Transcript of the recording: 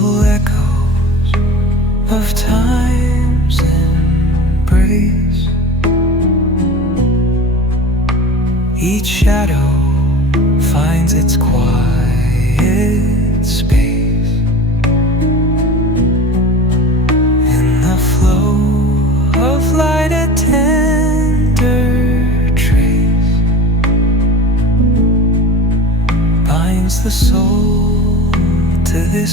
Full echoes of time's embrace. Each shadow finds its quiet space. In the flow of light, a tender trace binds the soul to this